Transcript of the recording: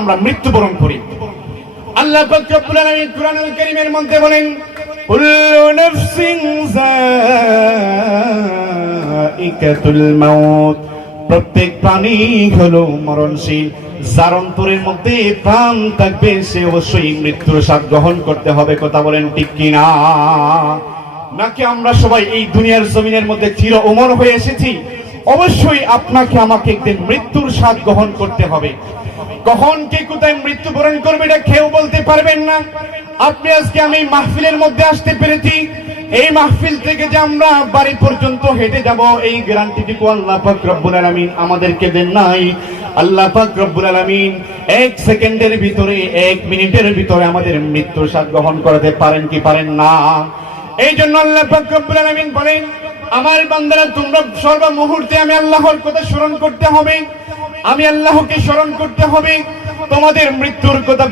আমরা মৃত্যুবরণ করি। আল্লাহ পাক রব্বুল আলামিন কুরআনুল কারীমের মধ্যে বলেন, কুল্লু নাফসিন যায়িকাতুল মাউত, প্রত্যেক প্রাণী হলো মরণশীল। যার অন্তরের মধ্যে প্রাণ থাকবে সে অবশ্যই মৃত্যুর স্বাদ গ্রহণ করতে হবে। কথা বলেন ঠিক কিনা? নাকি আমরা সবাই এই দুনিয়ার জমিনের মধ্যে চির অমর হয়ে এসেছি? অবশ্যই আপনাকে আমাকে একদিন মৃত্যুর স্বাদ গ্রহণ করতে হবে। কখন কে কোথায় মৃত্যুবরণ করবে এটা কেউ বলতে পারবেন না। আপনি আজকে আমি মাহফিলের মধ্যে আসতে পেরেছি, এই মাহফিল থেকে যে আমরা বাড়ি পর্যন্ত হেঁটে যাব এই গ্যারান্টিটুকু আল্লাহ পাক রব্বুল আলামিন আমাদেরকে দেন নাই। আল্লাহ পাক রব্বুল আলামিন 1 সেকেন্ডের ভিতরে 1 মিনিটের ভিতরে আমাদের মৃত্যুর স্বাদ গ্রহণ করতে পারেন কি পারেন না? এই জন্য আল্লাহ পাক রব্বুল আলামিন বলেন, আমার বান্দারা তোমরা সর্ব মুহূর্তে আমি আল্লাহর কথা স্মরণ করতে হবে, আমি আল্লাহকে স্মরণ করতে হবে। তোমাদের মৃত্যুর কথা